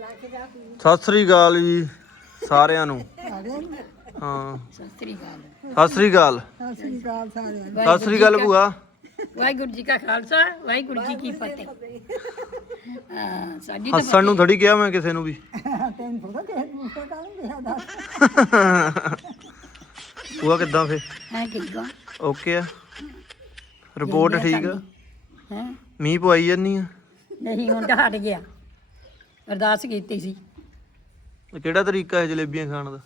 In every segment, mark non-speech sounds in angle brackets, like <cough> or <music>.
ਸਤਿ ਸ੍ਰੀ ਅਕਾਲ ਜੀ ਸਾਰਿਆਂ ਨੂੰ। ਹਾਂ। ਸਤਿ ਸ੍ਰੀ ਅਕਾਲ। ਸਤਿ ਸ੍ਰੀ ਅਕਾਲ ਸਤਿ ਸ੍ਰੀ ਅਕਾਲ ਸਾਰਿਆਂ ਨੂੰ ਸਤਿ ਸ੍ਰੀ ਅਕਾਲ ਭੂਆ। ਵਾਹਿਗੁਰੂ ਜੀ ਕਾ ਖਾਲਸਾ ਵਾਹਿਗੁਰੂ ਜੀ ਕੀ ਫਤਿਹ। ਹਾਂ ਸਾਡੀ ਤਾਂ ਹੱਸਣ ਨੂੰ ਥੋੜੀ ਕਿਹਾ ਮੈਂ ਕਿਸੇ ਨੂੰ ਵੀ। ਤੈਨੂੰ ਪਤਾ ਕਿ ਮੁਸਤਾ ਕਾਹਨੂੰ ਕਿਹਾ ਦੱਸ ਭੂਆ ਕਿੱਦਾਂ ਫੇ ਹੈ ਠੀਕ ਆ ਓਕੇ ਆ। ਰਿਪੋਰਟ ਠੀਕ ਆ? ਹੈ? ਮੀਂਹ ਪਵਾਈ ਜਾਨੀ ਆ? ਨਹੀਂ ਹੁਣ ਤਾਂ ਹਟ ਗਿਆ। ਅਰਦਾਸ ਕੀਤੀ ਸੀ। ਇਹ ਕਿਹੜਾ ਤਰੀਕਾ ਹੈ ਜਲੇਬੀਆਂ ਖਾਣ ਦਾ?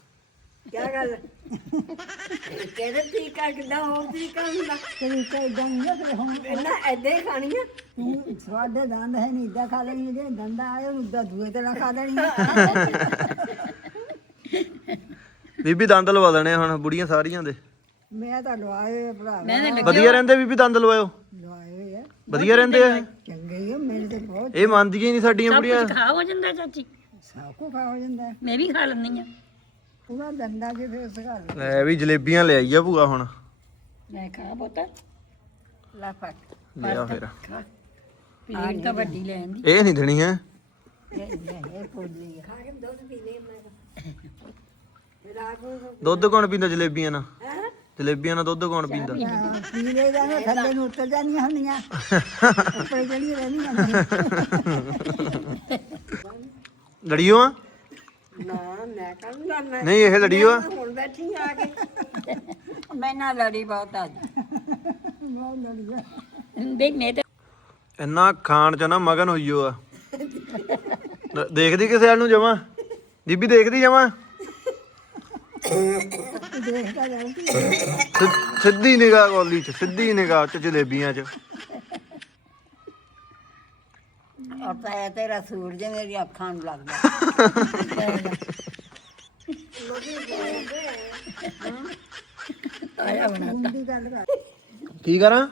ਕਿਹੜੇ ਤਰੀਕਾ ਕਿੱਦਾਂ ਹੋਰ ਤਰੀਕਾ ਹੁੰਦਾ? ਤਰੀਕਾ ਇਦਾਂ ਨਹੀਂ ਹੈ ਕਿ ਹੁਣ। ਐਦਾਂ ਹੀ ਖਾਣੀਆਂ ਤੂੰ ਸਾਡੇ ਦੰਦ ਹੈ ਨਹੀਂ ਇਦਾਂ ਖਾ ਲੈਣੀ ਜੇ ਦੰਦਾਂ ਆਏ ਉਦਾਂ ਦੂਏ ਤਰ੍ਹਾਂ ਖਾ ਲੈਣੀ ਬੀਬੀ ਦੰਦ ਲਵਾ ਦੇਣੇ ਹੁਣ ਬੁੜੀਆਂ ਸਾਰੀਆਂ ਦੇ। ਮੈਂ ਤਾਂ ਲਵਾਏ ਭਰਾ। ਵਧੀਆ ਰਹਿੰਦੇ ਬੀਬੀ ਦੰਦ ਲਵਾਇਓ। ਲਵਾਏ ਹੋਏ ਆ। ਵਧੀਆ ਰਹਿੰਦੇ ਆ। ਇਹ ਮੰਨਦੀਆਂ ਹੀ ਨਹੀਂ ਸਾਡੀਆਂ ਸਭ ਬੁੜੀਆਂ। ਖਾ ਹੋ ਜਾਂਦਾ ਚਾਚੀ। ਸਭ ਕੁ ਖਾ ਹੋ ਜਾਂਦਾ। ਹੈ। ਮੈਂ ਵੀ ਖਾ ਲੈਂਦੀ ਆ ਪੂਰਾ ਦੰਦਾਂ 'ਚ ਫਿਰ ਸਗਾ ਲੈ ਵੀ ਜਲੇਬੀਆਂ ਲੈ ਆਈ ਆ ਭੂਆ ਹੁਣ। ਮੈਂ ਖਾ ਪੁੱਤ। ਲੈ ਫਟ ਲਿਆ ਫਿਰ। ਖਾ। ਪਲੇਟ ਤਾਂ ਵੱਡੀ ਲੈ ਆਂਦੀ ਇਹ ਨਹੀਂ ਦੇਣੀ ਹੈ। ਇਹ ਪੋਲੀ ਖਾ ਕੇ ਦੁੱਧ ਪੀ ਲੈ ਮੈਂ ਦੁੱਧ ਕੌਣ ਪੀਂਦਾ ਜਲੇਬੀਆਂ ਨਾਲ? ਜਲੇਬੀਆਂ ਨਾਲ ਦੁੱਧ ਕੌਣ ਪੀਂਦਾ? ਆ ਪੀ ਲੈ ਜਾਣਾ ਥੱਲੇ ਨੂੰ ਉੱਤਰ ਜਾਂਦੀਆਂ ਹੁੰਦੀਆਂ। ਉੱਪਰ ਜਿਹੜੀਆਂ ਰਹਿੰਦੀਆਂ ਨੇ। ਲੜੀਓ ਆ? ਨਾ ਮੈਂ ਕਾਹਨੂੰ ਲੜਨਾ ਨਹੀਂ ਇਹ ਲੜੀਓ ਆ? ਹੁਣ ਬੈਠੀ ਆ ਕੇ। ਮੈਂ ਨਾ ਲੜੀ ਬਹੁਤ ਅੱਜ। ਦੇਖ ਨੇ ਤੇ ਇੰਨਾ ਖਾਣ ਚ ਨਾ ਮਗਨ ਹੋਈਓ ਆ। ਦ- ਦੇਖਦੀ ਕਿਸੇ ਵੱਲ ਨੂੰ ਜਮਾ? ਬੀਬੀ ਦੇਖਦੀ ਜਮਾ? ਦੇਖਦਾ ਸਿੱਧੀ ਨਿਗਾਹ ਕੋਲੀ ਚ ਸਿੱਧੀ ਨਿਗਾਹ ਚ ਜਲੇਬੀਆਂ ਚ। ਤਾਂ ਤੇਰਾ ਸੂਰਜ ਮੇਰੀ ਅੱਖਾਂ ਨੂੰ ਲੱਗਦਾ। ਆਇਆ ਬਣਾਤਾ ਗੱਲ ਕੀ ਕਰਾਂ?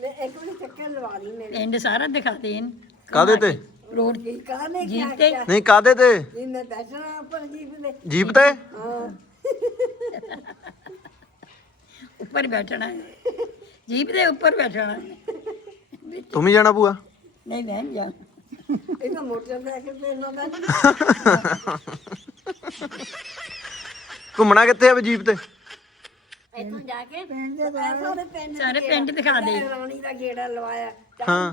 ਮੈਂ ਇੱਕ ਵਾਰੀ ਚੱਕਰ ਲਵਾ ਲਈ ਮੇਰੇ। ਪਿੰਡ ਸਾਰਾ ਦਿਖਾ ਦੇਣ। ਕਾਦੇ ਤੇ? ਰੋਡ ਕੀ ਕਾਹਨੇ ਜੀਪ ਤੇ? ਨਹੀਂ ਕਾਦੇ ਤੇ? ਜੀਪ ਦੇ ਜੀਪ ਤੇ? ਹਾਂ। ਉੱਪਰ ਬੈਠਣਾ ਹੈ। ਜੀਪ ਦੇ ਉੱਪਰ ਬੈਠਣਾ ਹੈ। ਤੂੰ ਵੀ ਜਾਣਾ ਭੂਆ ਨਹੀਂ ਮੈਂ ਨੀ ਜਾ ਇਹ ਤਾਂ ਮੋਟਰਸਾਈਕਲ ਤੇ ਨਾ ਬੈਠ ਘੁੰਮਣਾ ਕਿੱਥੇ ਆ ਵੀ ਜੀਪ ਤੇ? ਇੱਥੋਂ ਜਾ ਕੇ ਪਿੰਡ ਦੇ ਸਾਰੇ ਪਿੰਡ ਸਾਰੇ ਪਿੰਡ ਦਿਖਾ ਦੇ। ਰਾਣੀ ਦਾ ਗੇੜਾ ਲਵਾਇਆ ਹਾਂ।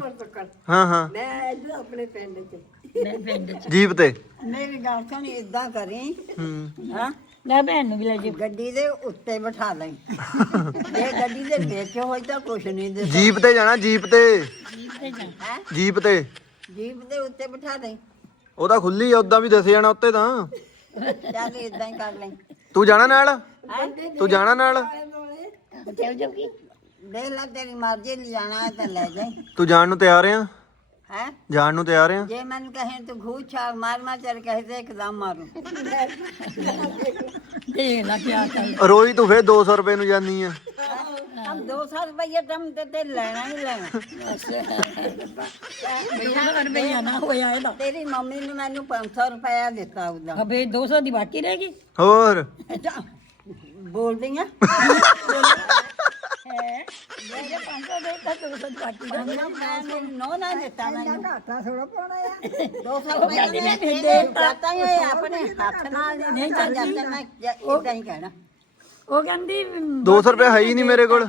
ਹਾਂ ਹਾਂ। ਮੈਂ ਇੱਧਰ ਆਪਣੇ ਪਿੰਡ 'ਚ। ਮੈਂ ਪਿੰਡ ਚ। ਜੀਪ ਤੇ? ਮੇਰੀ ਗੱਲ ਸੁਣ ਇਦਾਂ ਕਰੀ। ਹੂੰ। ਹਾਂ। ਲੈ ਭੈਣ ਨੂੰ ਵੀ ਲੈ ਜੀ ਗੱਡੀ ਦੇ ਉੱਤੇ ਬਿਠਾ ਲਈ। ਜੇ ਗੱਡੀ ਦੇ ਵਿੱਚ ਹੋਈ ਤਾਂ ਕੁਛ ਨਹੀਂ ਦੇ ਜੀਪ ਤੇ ਜਾਣਾ ਜੀਪ ਤੇ। ਜੀਪ ਤੇ ਜਾ ਹੈ? ਜੀਪ ਤੇ। ਜੀਪ ਦੇ ਉੱਤੇ ਬਿਠਾ ਲਈ। ਉਹ ਤਾਂ ਖੁੱਲੀ ਆ ਉਦਾਂ ਵੀ ਦੱਸ ਜਾਣਾ ਉੱਤੇ ਤਾਂ। ਚੱਲ ਇਦਾਂ ਹੀ ਕਰ ਲਈ। ਤੂੰ ਜਾਣਾ ਨਾਲ? ਤੂੰ ਜਾਣਾ ਨਾਲ? ਜਾਊਗੀ ਦੇਖ ਲੈ ਤੇਰੀ ਮਰਜ਼ੀ ਨਹੀਂ ਜਾਣਾ ਹੈ ਤਾਂ ਲੈ ਜਾਈ। ਤੂੰ ਜਾਣ ਨੂੰ ਤਿਆਰ ਆ? ਹੈ? ਜਾਣ ਨੂੰ ਤਿਆਰ ਆ? ਜੇ ਮੈਨੂੰ ਕਹੇ ਤੂੰ ਘੂ ਛਾਲ ਮਾਰ ਮਾਰ ਚਲ ਕਹੇ ਤੇ ਇੱਕਦਮ ਮਾਰੂ। ਦੇਖ ਲੈ ਕਿਆ ਕਰ ਰੋਈ ਤੂੰ ਫੇਰ 200 ਰੁਪਏ ਨੂੰ ਜਾਨੀ ਆ। ਹਮ 200 ਰੁਪਏ ਤੁਮ ਤੇ ਤੇ ਲੈਣਾ ਹੀ ਲੈਣਾ। ਬਈਆ ਰੁਪਈਆ ਨਾ ਹੋਇਆ ਇਹਦਾ। ਤੇਰੀ ਮੰਮੀ ਨੇ ਮੈਨੂੰ 500 ਰੁਪਇਆ ਦਿੱਤਾ ਉਹਦਾ। ਅਬੇ 200 ਦੀ ਬਾਕੀ ਰਹਿ ਗਈ। ਹੋਰ? ਬੋਲਦੀ ਆ? <laughs> ਹੈ ਮੇਰੇ 500 ਦੇ ਤਾਂ 200 ਦੀ ਬਾਕੀ ਰਹਿ ਗਈ ਮੈਂ ਮੇਰੀ ਨੋ ਨਾ ਦਿੱਤਾ ਮੈਨੂੰ। ਘਾਟਾ ਥੋੜਾ ਪਾਉਣਾ ਆ। 200 ਰੁਪਇਆ ਮੈਂ ਦਿੱਤਾ। ਹੀ ਹੋਇਆ ਆਪਣੇ ਹੱਥ ਨਾਲ ਨਹੀਂ ਤਾਂ ਜਾਂਦਾ ਮੈਂ ਇਦਾਂ ਹੀ ਕਹਿਣਾ। ਉਹ ਕਹਿੰਦੀ 200 ਰੁਪਏ ਹੈ ਹੀ ਨਹੀਂ ਮੇਰੇ ਕੋਲ।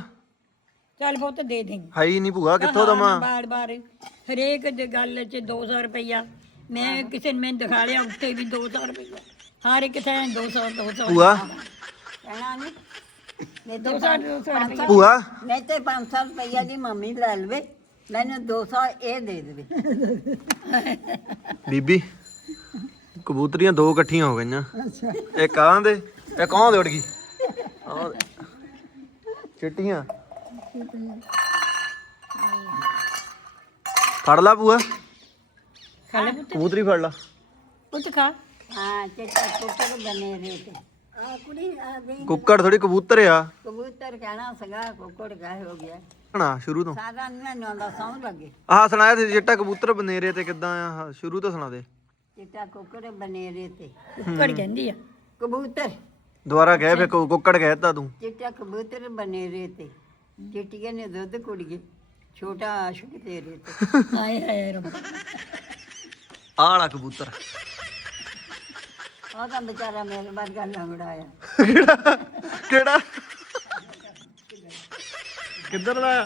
ਚੱਲ ਪੁੱਤ ਦੇ ਦੇ ਹੈ ਹੀ ਨਹੀਂ ਭੂਆ ਕਿੱਥੋਂ ਦਵਾਂ? ਬਾਰ ਬਾਰ ਹਰੇਕ ਦੇ ਗੱਲ 'ਚ 200 ਰੁਪਈਆ। ਮੈਂ ਕਿਸੇ ਨੇ ਮੈਨੂੰ ਦਿਖਾ ਲਿਆ ਉੱਤੇ ਵੀ 200 ਰੁਪਈਆ। ਹਰ ਇੱਕ ਥਾਂ 200 200 ਭੂਆ। ਕਹਿਣਾ ਨਹੀਂ ਨਹੀਂ ਤੇ 200 200 ਰੁਪਈਆ ਭੂਆ? ਨਹੀਂ ਤੇ 500 ਰੁਪਇਆ ਦੀ ਮੰਮੀ ਲੈ ਲਵੇ ਮੈਨੂੰ 200 ਇਹ ਦੇ ਦੇਵੇ। ਬੀਬੀ ਕਬੂਤਰੀਆਂ ਦੋ ਇਕੱਠੀਆਂ ਹੋ ਗਈਆਂ। ਇੱਕ ਆਂ ਦੇ ਇੱਕ ਆਂ ਦੇ ਉੱਡ ਗਈ। ਆਹ। ਚਿੱਟੀਆਂ। ਫੜ ਲਾ ਭੂਆ। ਖਾ ਲੈ ਕਬੂਤਰੀ ਫੜ ਲਾ। ਪੁੱਤ ਖਾ। ਹਾਂ ਚਿੱਟਾ ਕੁੱਕਰ ਬਣੇ ਰੇ ਤੇ ਆ ਕੁੜੀ ਆ ਦੇ ਕੁੱਕੜ ਥੋੜੀ ਕਬੂਤਰ ਆ। ਕਬੂਤਰ ਕਹਿਣਾ ਸਗਾ ਕੁੱਕੜ ਗਾਇ ਹੋ ਗਿਆ। ਨਾ ਸ਼ੁਰੂ ਤੋਂ। ਸਾਰਾ ਨਹੀਂ ਮੈਨੂੰ ਆਉਂਦਾ ਸੌਂ ਲੱਗੇ। ਆਹ ਸੁਣਾਇਆ ਸੀ ਚਿੱਟਾ ਕਬੂਤਰ ਬਨੇਰੇ ਤੇ ਕਿੱਦਾਂ ਆ ਆਹ ਸ਼ੁਰੂ ਤੋਂ ਸੁਣਾ ਦੇ। ਚਿੱਟਾ ਕੁੱਕੜ ਬਣੇ ਰੇ ਤੇ। ਉੱਕੜ ਕਹਿੰਦੀ ਆ। ਕਬੂਤਰ। ਦੁਬਾਰਾ ਕਹਿ ਫੇ ਕੁੱਕੜ ਕਹਿਤਾ ਤੂੰ। ਚਿੱਟਾ ਕਬੂਤਰ ਬਣੇ ਰੇ ਤੇ। ਚਿੱਟੀਏ ਨੇ ਦੁੱਧ ਕੁੜੀਏ ਛੋਟਾ ਆਸ਼ਕ ਤੇਰੇ ਤੇ। ਹਾਏ ਹਾਏ ਰੱਬ। ਆਹ ਵਾਲਾ ਕਬੂਤਰ। ਉਹ ਤਾਂ ਵਿਚਾਰਾ ਮੇਰੇ ਵਰਗਾ ਲੰਗੜਾ ਆ। ਕਿਹੜਾ? ਕਿਹੜਾ? ਕਿੱਧਰ ਦਾ ਆ?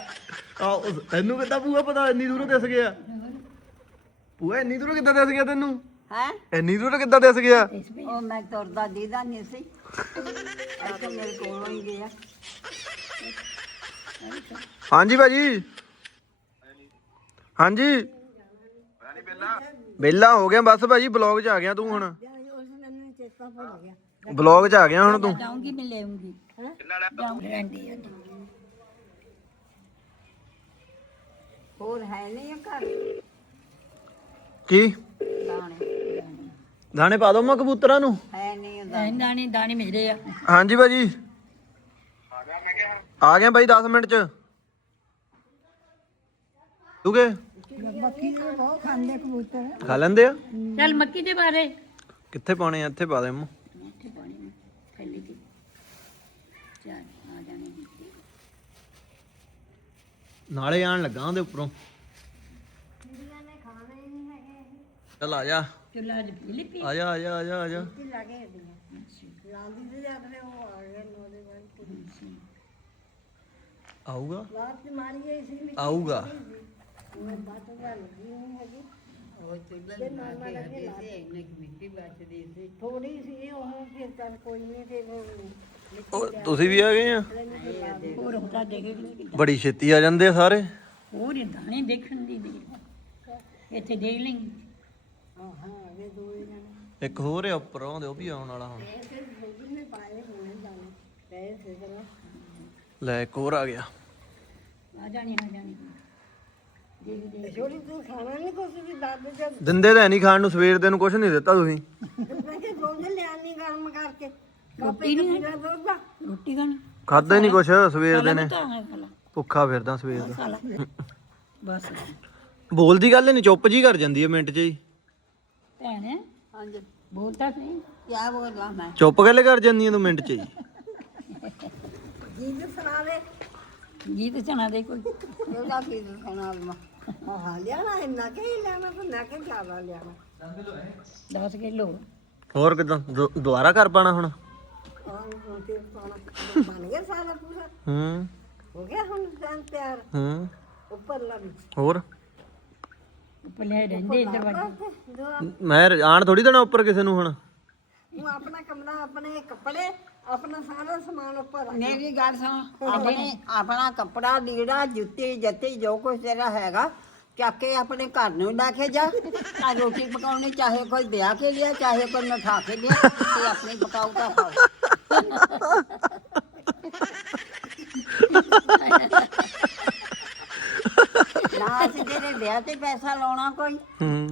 ਉਹ ਤੈਨੂੰ ਕਿੱਦਾਂ ਪੂਆ ਪਤਾ ਇੰਨੀ ਦੂਰੋਂ ਦਿਸ ਗਿਆ? ਪੂਆ ਇੰਨੀ ਦੂਰੋਂ ਕਿੱਦਾਂ ਦਿਸ ਗਿਆ ਤੈਨੂੰ? ਹੈ? ਇੰਨੀ ਦੂਰੋਂ ਕਿੱਦਾਂ ਦਿਸ ਗਿਆ? ਉਹ ਮੈਂ ਤੁਰਦਾ ਦੀਦਾ ਨਹੀਂ ਸੀ। ਇੱਥੇ ਮੇਰੇ ਕੋਲੋਂ ਹੀ ਗਿਆ। ਹਾਂਜੀ ਭਾਜੀ। ਹਾਂਜੀ। ਬੇਲਾ ਹੋ ਗਿਆ ਬਸ ਭਾਜੀ ਬਲੌਗ 'ਚ ਆ ਗਿਆ ਤੂੰ ਹੁਣ। ਬਲੌਗ 'ਚ ਆ ਗਿਆ ਹੁਣ ਤੂੰ? ਜਾਊਂਗੀ ਮੈਂ ਲੈ ਆਉਂਗੀ ਜਾਊਂਗੀ। ਰੰਡੀ ਹੋਰ ਹੈ ਨਹੀਂ ਘਰ? ਕੀ? ਦਾਣੇ। ਦਾਣੇ ਪਾ ਦੋ ਮੈਂ ਕਬੂਤਰਾਂ ਨੂੰ। ਹੈ ਨਹੀਂ ਉਹਦਾ ਦਾਣੇ। ਦਾਣੇ ਮੇਰੇ ਆ। ਹਾਂਜੀ ਭਾਜੀ। ਆ ਗਿਆ ਬਾਈ 10 ਮਿੰਟ 'ਚ। ਤੂਗੇ ਬਾਕੀ ਇਹ ਬਹੁਤ ਖਾਂਦੇ ਕਬੂਤਰ। ਖਾ ਲੈਂਦੇ ਆ? ਚੱਲ ਮੱਕੀ ਦੇ ਬਾਰੇ। ਕਿੱਥੇ ਪਾਣੇ ਆ? ਇੱਥੇ ਪਾ ਦੇ ਮੂੰ ਇੱਥੇ ਪਾਣੀ ਨੂੰ ਥੱਲੇ ਦੀ ਚੱਲ ਆ ਜਾਣੇ ਨਾਲੇ ਆਣ ਲੱਗਾ ਉਹਦੇ ਉੱਪਰੋਂ। ਚੱਲ ਆ ਜਾ। ਚੁੱਲ੍ਹਾ ਅੱਜ ਫਿਲਿਪੀ ਆ ਜਾ ਆ ਜਾ ਆ ਜਾ ਆ ਜਾ। ਆਊਗਾ। ਆਊਗਾ। ਥੋੜੀ ਸੀ ਉਹ ਫਿਰ ਚੱਲ ਕੋਈ ਨਹੀਂ ਤੇ ਉਹ ਤੁਸੀਂ ਵੀ ਆ ਗਏ ਆ? ਹੋਰ ਹੁੰਦਾ ਦੇਖੇ ਬੜੀ ਛੇਤੀ ਆ ਜਾਂਦੇ ਆ ਸਾਰੇ? ਹੋਰ ਇਹ ਦਾਣੇ ਦੇਖਣ ਦੀ ਦੇਰ ਇੱਥੇ ਦੇਖ ਲਈ। ਇੱਕ ਹੋਰ ਆ ਉੱਪਰ ਆਉਂਦੇ ਉਹ ਵੀ ਆਉਣ ਵਾਲਾ ਹੁਣ। ਲੈ ਇੱਕ ਹੋਰ ਆ ਗਿਆ। ਆ ਜਾਣੀ ਆ ਜਾਣੀ। ਥੋੜੀ ਤੂੰ ਖਾਣਾ ਨਹੀਂ ਕੁਛ ਵੀ ਦੱਦ ਜਦ ਦਿੰਦੇ ਤਾਂ ਨਹੀਂ ਖਾਣ ਨੂੰ ਸਵੇਰ ਦੇ ਨੂੰ ਕੁਝ ਨਹੀਂ ਦਿੱਤਾ ਤੁਸੀਂ। ਮੈਂ ਕਿ ਰੋਜ਼ ਲਿਆਨੀ ਗਰਮ ਕਰਕੇ ਰੋਟੀ ਨਹੀਂ ਮੇਰਾ ਦੁੱਧ ਦਾ ਰੋਟੀ ਖਾਣੀ। ਖਾਦਾ ਹੀ ਨਹੀਂ ਕੁਝ ਸਵੇਰ ਦੇ ਨੇ। ਭੁੱਖਾ ਫਿਰਦਾ ਸਵੇਰ ਦਾ। ਬਸ। ਬੋਲਦੀ ਗੱਲ ਨਹੀਂ ਚੁੱਪ ਜੀ ਕਰ ਜਾਂਦੀ ਹੈ ਮਿੰਟ 'ਚ ਹੀ। ਭੈਣ ਹਾਂਜੀ। ਬੋਲਤਾ ਸਹੀ। ਕੀ ਬੋਲਾਂ ਮੈਂ? ਚੁੱਪ ਗੱਲ ਕਰ ਜਾਂਦੀ ਹੈ ਤੂੰ ਮਿੰਟ 'ਚ ਹੀ। ਜੀ ਸੁਣਾ ਦੇ। ਗੀਤ ਸੁਣਾ ਦੇ ਕੋਈ। ਇਹਦਾ ਕੀ ਸੁਣਾ ਲਵਾਂ ਆਹ ਲਿਆਣਾ ਇੰਨਾ ਕਿ ਹੀ ਲੈਣਾ ਤੇ ਮੈਂ ਕਿ ਜ਼ਿਆਦਾ ਲਿਆਣਾ 10 ਕਿਲੋ। ਹੋਰ ਕਿਦਾਂ? ਦੁਬਾਰਾ ਕਰ ਪਾਣਾ ਹੁਣ? ਆਹ ਤੇ ਪਾਣਾ ਬਣ ਗਿਆ ਸਾਰਾ ਪੂਰਾ। ਹੂੰ। ਹੋ ਗਿਆ ਹੁਣ ਤਾਂ ਤਿਆਰ? ਹੂੰ। ਉੱਪਰ ਲਾ ਵਿੱਚ ਹੋਰ? ਪਲੇ ਰਹਿੰਦੇ ਇੱਧਰ ਵੱਜ ਮੈਂ ਆਣ ਥੋੜੀ ਦੇਣਾ ਉੱਪਰ ਕਿਸੇ ਨੂੰ ਹੁਣ? ਤੂੰ ਆਪਣਾ ਕਮਰਾ ਆਪਣੇ ਕੱਪੜੇ ਆਪਣਾ ਸਾਰਾ ਸਮਾਨ ਉੱਪਰ ਰੱਖ ਮੇਰੀ ਗੱਲ ਸੁਣ ਆਪਣੇ ਆਪਣਾ ਕੱਪੜਾ ਲੀੜਾ ਜੁੱਤੀ ਜੱਤੀ ਜੋ ਕੁਝ ਤੇਰਾ ਹੈਗਾ ਚੱਕ ਕੇ ਆਪਣੇ ਘਰ ਨੂੰ ਲੈ ਕੇ ਜਾ। ਚਾਹੇ ਰੋਟੀ ਪਕਾਉਣੀ ਚਾਹੇ ਕੋਈ ਵਿਆਹ ਕੇ ਲਿਆ ਚਾਹੇ ਕੋਈ ਨਠਾ ਕੇ ਲਿਆ ਤੇ ਆਪਣੀ ਪਕਾਉ ਤਾਂ ਖਾਓ ਨਾ ਅਸੀਂ ਤੇਰੇ ਵਿਆਹ ਤੇ ਪੈਸਾ ਲਾਉਣਾ ਕੋਈ। ਹੂੰ।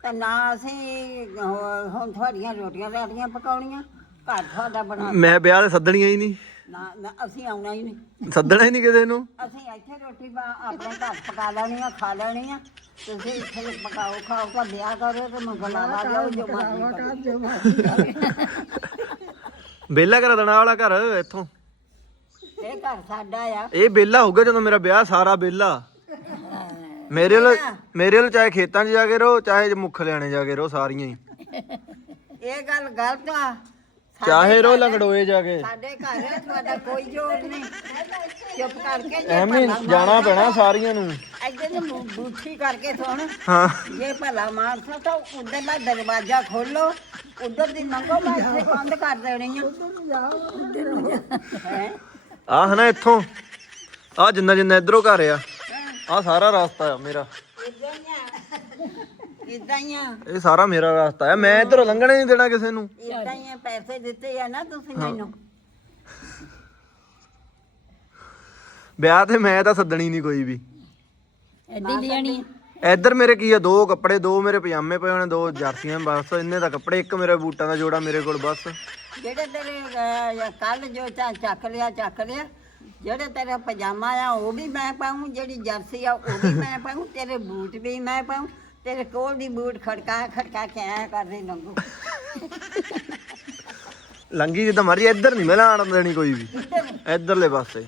ਤੇ ਨਾ ਅਸੀਂ ਹੁਣ ਤੁਹਾਡੀਆਂ ਰੋਟੀਆਂ ਰਾਟੀਆਂ ਪਕਾਉਣੀਆਂ। ਘਰ ਤੁਹਾਡਾ ਬਣਾ ਮੈਂ ਵਿਆਹ ਦੇ ਸੱਦਣੀਆਂ ਹੀ ਨਹੀਂ। ਨਾ ਨਾ ਅਸੀਂ ਆਉਣਾ ਹੀ ਨਹੀਂ। ਸੱਦਣਾ ਹੀ ਨਹੀਂ ਕਿਸੇ ਨੂੰ। ਅਸੀਂ ਇੱਥੇ ਰੋਟੀ ਬਾ- ਆਪਣੇ ਘਰ ਪਕਾ ਲੈਣੀ ਆ ਖਾ ਲੈਣੀ ਆ। ਤੁਸੀਂ ਇੱਥੇ ਪਕਾਓ ਖਾਓ ਤਾਂ ਵਿਆਹ ਕਰੋ ਤੇ ਮੰਗਲਾ ਲਾ ਲਿਓ ਜੋ ਮਰਜ਼ੀ ਕਰੋ। ਬੇਲਾ ਕਰਾ ਦੇਣਾ ਵਾਲਾ ਘਰ ਇੱਥੋਂ। ਇਹ ਘਰ ਸਾਡਾ ਆ। ਇਹ ਬੇਲਾ ਹੋਊਗਾ ਜਦੋਂ ਮੇਰਾ ਵਿਆਹ ਸਾਰਾ ਬੇਲਾ ਮੇਰੇ ਵੱਲ ਮੇਰੇ ਵੱਲ ਚਾਹੇ ਖੇਤਾਂ 'ਚ ਜਾ ਕੇ ਰਹੋ ਚਾਹੇ ਮੁੱਖ ਲੈਣੇ ਜਾ ਕੇ ਰਹੋ ਸਾਰੀਆਂ ਹੀ। ਇਹ ਗੱਲ ਗਲਤ ਆ। ਚਾਹੇ ਰਹੋ ਲੰਗੜੋਏ ਜਾ ਕੇ ਸਾਡੇ ਘਰ ਤੁਹਾਡਾ ਕੋਈ ਜ਼ੋਰ ਨਹੀਂ। ਚੁੱਪ ਕਰਕੇ ਜੇ ਐਵੇਂ ਭਲਾ ਜਾਣਾ ਪੈਣਾ ਸਾਰੀਆਂ ਨੂੰ। ਇੱਧਰ ਨੂੰ ਬੂਥੀ ਕਰਕੇ ਸੁਣ ਹਾਂ। ਜੇ ਭਲਾ ਮਾਨਸਾ ਤਾਂ ਉਧਰਲਾ ਦਰਵਾਜ਼ਾ ਖੋਲੋ ਉਧਰ ਦੀ ਲੰਘੋ ਮੈਂ ਇੱਥੇ ਬੰਦ ਕਰ ਦੇਣੀ ਆ। ਹੈ? ਆਹ ਹੈ ਨਾ ਇੱਥੋਂ। ਆ ਜਿੰਨਾ ਜਿੰਨਾ ਇਧਰੋਂ ਘਰ ਆ ਆ ਸਾਰਾ ਰਸਤਾ ਆ ਮੇਰਾ। ਇਦਾਂ ਹੀ ਆ। ਹੀ ਇਹ ਸਾਰਾ ਮੇਰਾ ਰਸਤਾ ਆ। ਮੈਂ ਇਧਰੋਂ ਲੰਘਣੇ ਨਹੀਂ ਦੇਣਾ ਕਿਸੇ ਨੂੰ। ਇਦਾਂ ਹੀ ਆ, ਪੈਸੇ ਦਿੱਤੇ ਆ ਨਾ ਤੁਸੀਂ ਮੈਨੂੰ। ਵਿਆਹ ਤੇ ਮੈਂ ਤਾਂ ਸੱਦਣੀ ਨਹੀਂ ਕੋਈ ਵੀ। ਐਡੀ ਲਿਆਣੀ ਇੱਧਰ ਮੇਰੇ ਕੀ ਆ? ਦੋ ਕੱਪੜੇ ਦੋ ਮੇਰੇ ਪਜਾਮੇ ਪਏ ਹੋਣੇ ਦੋ ਜਰਸੀਆਂ ਬਸ। ਇੰਨੇ ਦਾ ਕੱਪੜੇ ਇੱਕ ਮੇਰੇ ਬੂਟਾਂ ਦਾ ਜੋੜਾ ਮੇਰੇ ਕੋਲ ਬਸ। ਜਿਹੜੇ ਤੇਰੇ ਕੱਲ ਜੋ ਚਾ ਚੱਕ ਲਿਆ ਚੱਕ ਲਿਆ ਜਿਹੜੇ ਤੇਰਾ ਪਜਾਮਾ ਆ ਉਹ ਵੀ ਮੈਂ ਪਾਉਂ ਜਿਹੜੀ ਜਰਸੀ ਆ ਉਹ ਵੀ ਮੈਂ ਪਾਉਂ ਤੇਰੇ ਬੂਟ ਵੀ ਮੈਂ ਪਾਉਂ। ਤੇਰੇ ਕੋਲ ਦੀ ਬੂਟ ਖੜਕਾ ਖੜਕਾ ਕੇ ਆਇਆ ਕਰਦੇ ਲੰਗੂ ਲੰਗੀ ਜਿੱਦਾਂ ਮਰਜ਼ੀ ਇੱਧਰ ਨਹੀਂ ਮੈਂ ਆਣ ਦੇਣੀ ਕੋਈ ਵੀ। ਇੱਧਰਲੇ ਪਾਸੇ।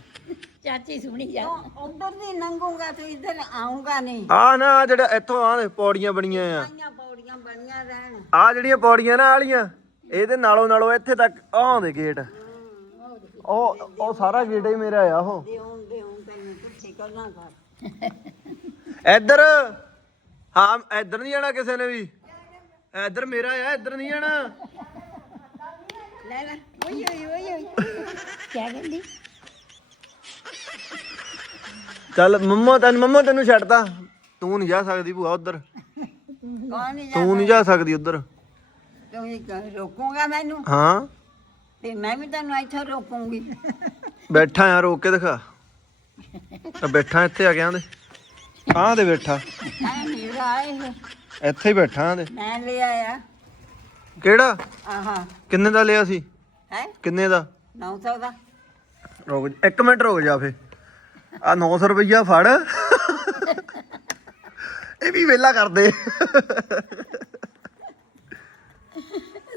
ਚਾਚੀ ਸੁਣੀ ਜਾ। ਉਧਰ ਦੀ ਲੰਘੂਗਾ ਤੂੰ ਇੱਧਰ ਆਉਂਗਾ ਨਹੀਂ ਆ ਨਾ ਆਹ ਜਿਹੜਾ ਇੱਥੋਂ ਆ ਪੌੜੀਆਂ ਬਣੀਆਂ ਆ। ਆਈਆਂ ਪੌੜੀਆਂ ਬਣੀਆਂ ਰਹਿਣ। ਆ ਜਿਹੜੀਆਂ ਪੌੜੀਆਂ ਨਾ ਆਲੀਆਂ ਇਹਦੇ ਨਾਲੋਂ ਨਾਲੋਂ ਇੱਥੇ ਤੱਕ ਆਉਂਦੇ ਗੇਟ। ਉਹ ਉਹ ਸਾਰਾ ਗੇਟ ਹੀ ਮੇਰਾ ਆ ਉਹ। ਦਿਉਂ ਦਿਉਂ ਤੈਨੂੰ ਪੁੱਛੀ ਕਰਨਾ ਕਰ। ਇੱਧਰ। ਹਾਂ ਇੱਧਰ ਨਹੀਂ ਜਾਣਾ ਕਿਸੇ ਨੇ ਵੀ। ਇੱਧਰ ਮੇਰਾ ਆ ਇੱਧਰ ਨਹੀਂ ਜਾਣਾ। ਲੈ ਲੈ ਓਏ ਓਏ ਓਏ ਓਏ। ਕਿਆ ਕਹਿੰਦੀ? ਚੱਲ ਮੰਮਾ ਤੈਨੂੰ ਮੰਮਾ ਤੈਨੂੰ ਛੱਡਦਾ ਤੂੰ ਨਹੀਂ ਜਾ ਸਕਦੀ ਭੂਆ ਉਧਰ। ਕੌਣ ਨਹੀਂ ਤੂੰ ਨਹੀਂ ਜਾ ਸਕਦੀ ਉਧਰ। ਤੂੰ ਰੋਕੂਗਾ ਮੈਨੂੰ? ਹਾਂ। ਤੇ ਮੈਂ ਵੀ ਤੈਨੂੰ ਇੱਥੇ ਰੋਕੂੰਗੀ। ਬੈਠਾ ਆ ਰੋਕ ਕੇ ਦਿਖਾ। ਤਾਂ ਬੈਠਾ ਇੱਥੇ ਆ ਗਿਆ ਦੇ ਆਹ ਦੇ ਬੈਠਾ? ਮੇਰਾ ਇਹ ਇੱਥੇ ਹੀ ਬੈਠਾ ਆ ਦੇ ਮੈਂ ਲੈ ਆਇਆ। ਕਿਹੜਾ? ਆਹਾ। ਕਿੰਨੇ ਦਾ ਲਿਆ ਸੀ? ਹੈ? ਕਿੰਨੇ ਦਾ? 900 ਦਾ। ਰੁਕ ਜਾ- ਇੱਕ ਮਿੰਟ ਰੁਕ ਜਾ ਫੇ ਆ 900 ਰੁਪਈਆ ਫੜ। ਇਹ ਵੀ ਵੇਲਾ ਕਰਦੇ।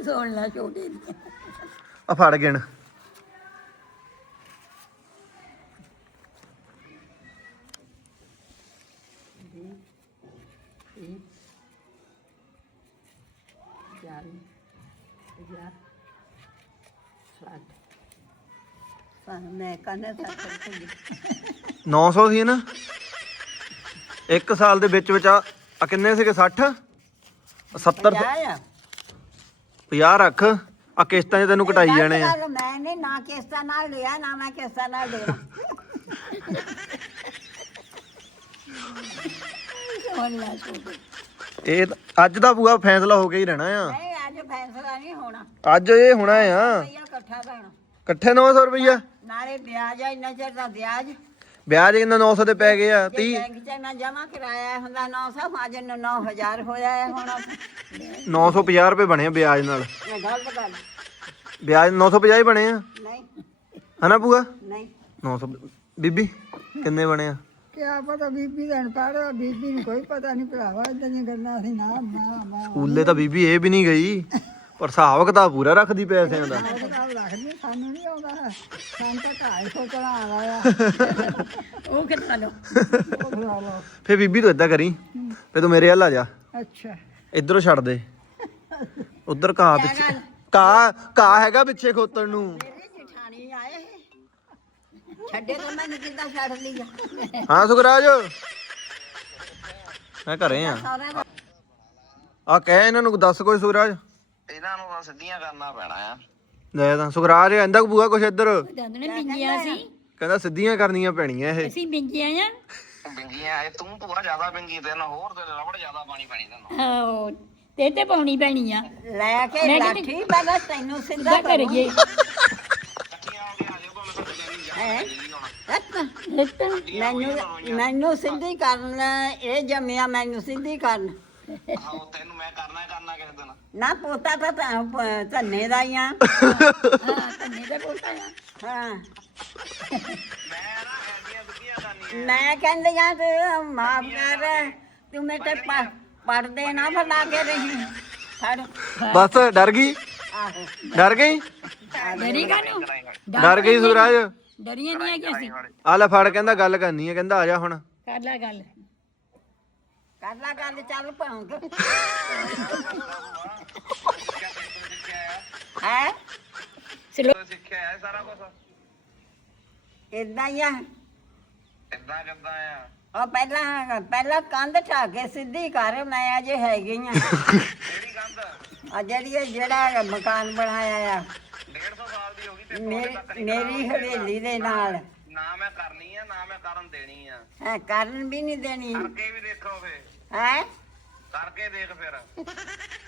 ਸੁਣ ਲੈ ਛੋਟੇ ਦੀ ਆ ਫੜ ਗਿਣ। ਮੈਂ ਕਹਿੰਦਾ ਸੱਤ 900 ਸੀ ਨਾ? ਇੱਕ ਸਾਲ ਦੇ ਵਿੱਚ ਵਿੱਚ ਆ ਆ ਕਿੰਨੇ ਸੀਗੇ? 60 70 ਆਇਆ 50 ਰੱਖ। ਆ ਕਿਸ਼ਤਾਂ 'ਚ ਤੈਨੂੰ ਕਟਾਈ ਜਾਣੇ ਆ। ਮੈਂ ਨੇ ਨਾ ਕਿਸ਼ਤਾਂ ਨਾਲ ਲਿਆ ਨਾ ਮੈਂ ਕਿਸ਼ਤਾਂ ਨਾਲ ਦੇਣਾ ਸੁਣ ਲੈ ਛੋਟੇ ਇਹ ਤਾਂ- ਅੱਜ ਦਾ ਪੂਆ ਫੈਸਲਾ ਹੋ ਕੇ ਹੀ ਰਹਿਣਾ ਆ। ਨਹੀਂ ਅੱਜ ਫੈਸਲਾ ਨਹੀਂ ਹੋਣਾ। ਅੱਜ ਇਹ ਹੋਣਾ ਆ। ਭਈਆ ਇਕੱਠਾ ਕਰਨਾ ਇਕੱਠੇ 900 ਰੁਪਈਆ। ਨਾਲੇ ਵਿਆਜ ਆ ਇੰਨਾ ਚਿਰ ਦਾ ਵਿਆਜ। ਵਿਆਜ ਇਹਨਾਂ 900 ਦੇ ਪੈ ਗਏ ਆ ਜੇ 30 ਬੈਂਕ ਚ ਨਾ ਜਮਾ ਕਰਾਇਆ ਹੁੰਦਾ 900 ਅੱਜ ਨੂੰ 9000 ਹੋਇਆ ਹੈ ਹੁਣ। 950 ਰੁਪਏ ਬਣੇ ਆ ਵਿਆਜ ਨਾਲ। ਇਹ ਗਲਤ ਗੱਲ। ਵਿਆਜ 950 ਹੀ ਬਣੇ ਆ। ਨਹੀਂ। ਹਨਾ ਪੂਆ ਨਹੀਂ। 900 ਬੀਬੀ ਕਿੰਨੇ ਬਣੇ ਆ? ਕਿਆ ਪਤਾ ਬੀਬੀ ਦਾ ਅਨਪੜ੍ਹ ਆ, ਬੀਬੀ ਨੂੰ ਕੋਈ ਪਤਾ ਨਹੀਂ ਭਰਾਵਾ ਇਦਾਂ ਦੀਆਂ ਗੱਲਾਂ ਅਸੀਂ ਨਾ ਨਾ ਨਾ ਸਕੂਲੇ ਤਾਂ ਬੀਬੀ ਇਹ ਵੀ ਨਹੀਂ ਗਈ। ਪਰ ਹਿਸਾਬ ਕਿਤਾਬ ਪੂਰਾ ਰੱਖਦੀ ਪੈਸਿਆਂ ਦਾ। ਕਿਤਾਬ ਰੱਖਦੀ ਸਾਨੂੰ ਨਹੀਂ ਆਉਂਦਾ। ਸਾਨੂੰ ਤਾਂ ਢਾਈ ਸੌ ਚੜਾ ਆਇਆ ਉਹ ਕਿੱਥਾ ਲੋ ਉਹ ਖਵਾ ਲਓ ਫੇ ਬੀਬੀ ਤੂੰ ਏਦਾਂ ਕਰੀ ਫੇ ਤੂੰ ਮੇਰੇ ਵੱਲ ਆ ਜਾ। ਅੱਛਾ। ਇਧਰੋਂ ਛੱਡ ਦੇ। ਉਧਰ ਘਾਹ ਪਿੱਛੇ ਘਾਹ ਘਾਹ ਹੈਗਾ ਪਿੱਛੇ ਖੋਤਣ ਨੂੰ। ਮੇਰੀ ਜਠਾਣੀ ਆਏ ਛੱਡੇ ਤਾਂ ਮੈਨੂੰ ਕਿੱਦਾਂ ਛੱਡ ਲਿਆ ਹਾਂ ਸੁਖਰਾਜ। ਮੈਂ ਘਰੇ ਆ। ਆ ਕਹਿ ਇਹਨਾਂ ਨੂੰ ਦੱਸ ਕੋਈ ਸੁਖਰਾਜ। ਇਹਨਾਂ ਨੂੰ ਤਾਂ ਸਿੱਧੀਆਂ ਕਰਨਾ ਪੈਣਾ ਆ। ਲੈ ਤਾਂ ਸੁਖਰਾਜ ਕਹਿੰਦਾ ਬੂਆ ਕੁਛ ਇੱਧਰ? ਦੰਦਨੇ ਬਿੰਗੀਆਂ ਸੀ। ਕਹਿੰਦਾ ਸਿੱਧੀਆਂ ਕਰਨੀਆਂ ਪੈਣੀਆਂ ਇਹ। ਅਸੀਂ ਬਿੰਗੀਆਂ ਆ। ਬਿੰਗੀਆਂ ਇਹ ਤੂੰ ਭੂਆ ਜ਼ਿਆਦਾ ਬਿੰਗੀ ਤੈਨੂੰ ਹੋਰ ਤੇ ਰਬੜ ਜ਼ਿਆਦਾ ਪਾਣੀ ਪੈਣੀ ਤੈਨੂੰ। ਆਹੋ ਤੇ ਤੇ ਪਾਉਣੀ ਪੈਣੀ ਆ। ਲੈ ਕੇ ਮੈਂ ਲਾਠੀ ਪਹਿਲਾਂ ਤੈਨੂੰ ਸਿੱਧਾ ਸਿੱਧਾ ਕਰੀਏ। ਇਕੱਠੀਆਂ ਹੋ? ਕੇ ਆ ਜਾਓ ਭਾਵੇਂ ਤੁਹਾਡੇ ਜਾਨੀ ਹੈ ਮੈਨੂੰ ਮੈਨੂੰ ਸਿੱਧੀ ਕਰਨ ਇਹ ਜੰਮਿਆ ਮੈਨੂੰ ਸਿੱਧੀ ਕਰਨ। ਆਹੋ ਤੈਨੂੰ ਮੈਂ ਕਰਨਾ ਹੀ ਕਰਨਾ ਕਿਸੇ ਦਿਨ? ਨਾ ਪੋਤਾ ਤਾਂ ਤਾਂ ਪ- ਧੰਨੇ ਦਾ ਹੀ ਆ। ਹਾਂ ਕੰਨੇ ਦਾ ਬੋਲਦਾ ਆ। ਹਾਂ। ਮੈਂ ਨਾ ਐਡੀਆਂ ਦੁੱਧੀਆਂ ਕਰਨੀਆਂ ਮੈਂ ਕਹਿੰਦੀ ਆ ਤੇ ਮਾਫ ਕਰ ਤੂੰ ਮੇਰੇ ਤੇ ਪੜਦੇ ਨਾ ਫਲਾ ਕੇ ਰਹੀ। ਫੜ। ਬਸ ਡਰ ਗਈ? ਆਹੋ। ਡਰ ਗਈ? ਡਰੀ ਕਾਨੂੰ ਡਰ ਗਈ ਸੁਖਰਾਜ ਡਰੀਆਂ ਨਹੀਂ ਆ ਕਿ ਅਸੀਂ। ਆ ਲੈ ਫੜ ਕਹਿੰਦਾ ਗੱਲ ਕਰਨੀ ਹੈ ਕਹਿੰਦਾ ਆ ਜਾ ਹੁਣ। ਕਰ ਲੈ ਗੱਲ। ਕਰ ਲਾ ਗੱਲ ਚੱਲ ਭੌਂਕ। ਹੈ? ਸਲੋ ਸਿੱਖਿਆ ਹੈ ਸਾਰਾ ਕੁਝ ਇਦਾਂ ਹੀ ਆ। ਇਦਾਂ ਕਿੱਦਾਂ ਆ। ਉਹ ਪਹਿਲਾਂ ਪਹਿਲਾਂ ਕੰਧ ਢਾ ਕੇ ਸਿੱਧੀ ਕਰ ਮੈਂ ਅਜੇ ਹੈਗੀ ਆ। ਕਿਹੜੀ ਕੰਧ? ਆ ਜਿਹੜੀ ਇਹ ਜਿਹੜਾ ਮਕਾਨ ਬਣਾਇਆ ਆ। 150 ਸਾਲ ਦੀ ਹੋ ਗਈ ਤੇ ਮੇਰੀ ਮੇਰੀ ਹਵੇਲੀ ਦੇ ਨਾਲ। ਨਾ ਮੈਂ ਕਰਨੀ ਆ ਨਾ ਮੈਂ ਕਰਨ ਦੇਣੀ ਆ। ਹੈ ਕਰਨ ਵੀ ਨਹੀਂ ਦੇਣੀ। ਕਰਕੇ ਵੀ ਦੇਖੋ ਫੇ ਹੈ? ਕਰਕੇ ਦੇਖ ਫਿਰ।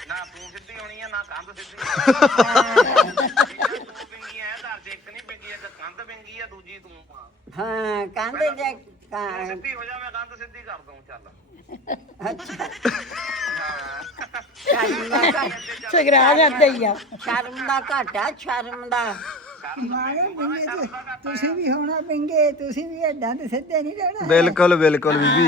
ਨਾ ਤੂੰ ਸਿੱਧੀ ਹੋਣੀ ਆ ਨਾ ਕੰਧ ਸਿੱਧੀ ਤੂੰ ਆ। ਘਰ 'ਚ ਇੱਕ ਨਹੀਂ ਬਿੰਗੀ ਇੱਕ ਕੰਧ ਬਿੰਗੀ ਆ ਦੂਜੀ ਤੂੰ ਆ ਹਾਂ। ਕੰਧ ਦੇ ਤੂੰ ਕਾਂ- ਸਿੱਧੀ ਹੋ ਜਾ ਮੈਂ ਕੰਧ ਸਿੱਧੀ ਕਰ ਦੂੰ ਚੱਲ। ਅੱਛਾ। ਸ਼ਰਮ ਦਾ ਘੱਟ ਸਗਰਾ ਜਾਂਦੇ ਹੀ। ਆ ਸ਼ਰਮ ਦਾ ਘਾਟਾ ਸ਼ਰਮ ਦਾ। ਮਾਰੇ ਬਿੰਗੇ ਤੇ ਤੁਸੀਂ ਵੀ ਹੋਣਾ ਬਿੰਗੇ ਤੁਸੀਂ ਵੀ ਐਡਾਂ ਤੇ ਸਿੱਧੇ ਨਹੀਂ ਰਹਿਣਾ। ਬਿਲਕੁਲ ਬਿਲਕੁਲ ਬੀਬੀ।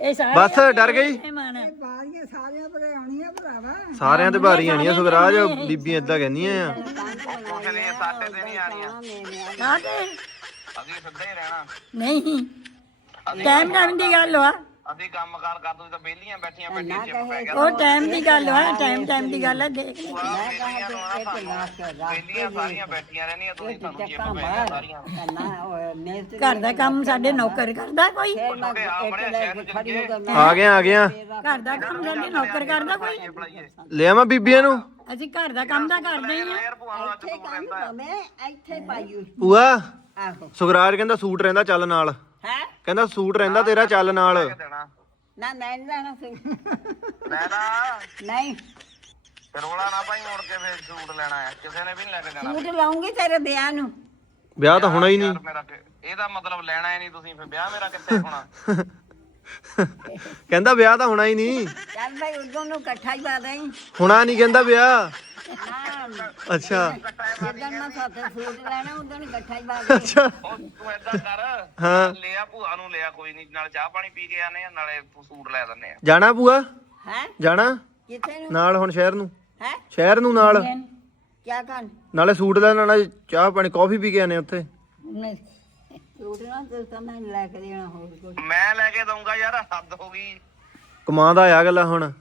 ਇਹ ਸਾਰੇ ਬਸ ਡਰ ਗਈ? ਮਹਿਮਾਨ ਆ। ਬਾਰੀਆਂ ਸਾਰੀਆਂ ਪਰ ਆਉਣੀਆਂ ਭਰਾਵਾ। ਸਾਰਿਆਂ ਤੇ ਭਾਰੀ ਆਣੀਆਂ ਸੁਖਰਾਜ ਬੀਬੀਆਂ ਇਦਾਂ ਕਹਿੰਦੀਆਂ ਆ ਕੁਛ ਨਹੀਂ ਸਾਡੇ ਤੇ ਨਹੀਂ ਆਣੀਆਂ ਨਾ ਤੇ ਅਸੀਂ ਸਿੱਧੇ ਹੀ ਰਹਿਣਾ ਨਹੀਂ ਟਾਈਮ ਟਾਈਮ ਦੀ ਗੱਲ ਵਾ ਅਸੀਂ ਕੰਮ ਕਾਰ ਕਰ ਤੁਸੀਂ ਤਾਂ ਵਿਹਲੀਆਂ ਬੈਠੀਆਂ ਬੈਠੀਆਂ ਚਿਪ ਪੈ ਗਿਆ। ਉਹ ਟਾਈਮ ਦੀ ਗੱਲ ਵਾ ਟਾਈਮ ਟਾਈਮ ਦੀ ਗੱਲ ਹੈ ਦੇਖ ਲਈ ਮੈਂ ਵਿਹਲੀਆਂ ਸਾਰੀਆਂ ਬੈਠੀਆਂ ਰਹਿੰਦੀਆਂ ਤੁਸੀਂ ਤੁਹਾਨੂੰ ਚਿਪ ਚੱਕਾਂ ਪੈ ਗਿਆ ਸਾਰੀਆਂ। ਘਰ ਦਾ ਕੰਮ ਸਾਡੇ ਨੌਕਰ ਕਰਦਾ ਕੋਈ? ਮੈਂ ਲੈ ਹੋ ਗਿਆ ਆ ਗਏ ਆ ਗਏ ਆ ਘਰ ਦਾ ਕੰਮ ਸਾਡੇ ਨੌਕਰ ਕਰਦਾ ਕੋਈ? ਲਿਆ ਮੈਂ ਬੀਬੀਆਂ ਨੂੰ? ਅਸੀਂ ਘਰ ਦਾ ਕੰਮ ਤਾਂ ਕਰਦੇ ਹੀ ਆ। ਇੱਥੇ ਕੰਮ ਭਾਵੇਂ ਇੱਥੇ ਪਾਈ ਆਹੋ। ਸੁਖਰਾਜ ਕਹਿੰਦਾ ਸੂਟ ਰਹਿੰਦਾ ਚੱਲ ਨਾਲ। ਹੈ? ਕਹਿੰਦਾ ਸੂਟ ਰਹਿੰਦਾ ਤੇਰਾ ਚੱਲ ਨਾਲ। ਦੇਣਾ ਨਾ ਮੈਂ ਨੀ ਲੈਣਾ ਸੀ। ਲੈ ਲਾ ਨਹੀਂ। ਫਿਰ ਰੋਲਾ ਨਾ ਭਾਈ ਮੁੜ ਕੇ ਫਿਰ ਸੂਟ ਲੈਣਾ ਹੈ ਕਿਸੇ ਨੇ ਵੀ ਨਹੀਂ ਲੈ ਕੇ ਜਾਣਾ। ਸੂਟ ਲਾਉਂਗੀ ਤੇਰੇ ਵਿਆਹ ਨੂੰ। ਵਿਆਹ ਤਾਂ ਹੋਣਾ ਹੀ ਨਹੀਂ। ਯਾਰ ਮੇਰਾ ਕਿ- ਇਹਦਾ ਮਤਲਬ ਲੈਣਾ ਹੀ ਨਹੀਂ ਤੁਸੀਂ ਫਿਰ। ਵਿਆਹ ਮੇਰਾ ਕਿੱਥੇ ਹੋਣਾ? ਕਹਿੰਦਾ ਵਿਆਹ ਤਾਂ ਹੋਣਾ ਹੀ ਨਹੀਂ। ਚੱਲ ਭਾਈ ਉਦੋਂ ਨੂੰ ਇਕੱਠਾ ਹੀ ਪਾ ਦੇਂ ਹੋਣਾ ਨਹੀਂ ਕਹਿੰਦਾ ਵਿਆਹ। ਅੱਛਾ। ਜਦੋਂ ਮੈਂ ਸਾਥੇ ਸੂਟ ਲੈਣਾ ਉਦੋਂ ਇਕੱਠਾ ਹੀ ਦੇਂ ਅੱਛਾ। ਉਹ ਤੂੰ ਕਰ ਹਾਂ। ਲਿਆ ਭੂਆ ਨੂੰ ਲਿਆ ਕੋਈ ਨਹੀਂ ਨਾਲ ਚਾਹ ਪਾਣੀ ਪੀ ਕੇ ਆਨੇ ਆ ਨਾਲੇ ਸੂਟ ਲੈ ਦਿੰਨੇ ਆ ਜਾਣਾ ਭੂਆ? ਹੈ? ਜਾਣਾ? ਕਿੱਥੇ ਨੂੰ? ਨਾਲ ਹੁਣ ਸ਼ਹਿਰ ਨੂੰ। ਹੈ? ਸ਼ਹਿਰ ਨੂੰ ਨਾਲ। ਕਿਆ ਕਰਨ? ਨਾਲੇ ਸੂਟ ਲੈਣ ਨਾਲ ਚਾਹ ਪਾਣੀ ਕਾਫੀ ਪੀ ਕੇ ਆਨੇ ਉੱਥੇ। ਸੂਟ ਨਾ ਤੇ ਤਾਂ ਮੈਂ ਲੈ ਕੇ ਦੇਣਾ ਹੋਰ ਕੁਝ ਮੈਂ ਲੈ ਕੇ ਦਊਂਗਾ ਯਾਰ ਹੱਦ ਹੋ ਗਈ। ਕਮਾਂਦਾ ਆ ਗੱਲਾਂ ਹੁਣ।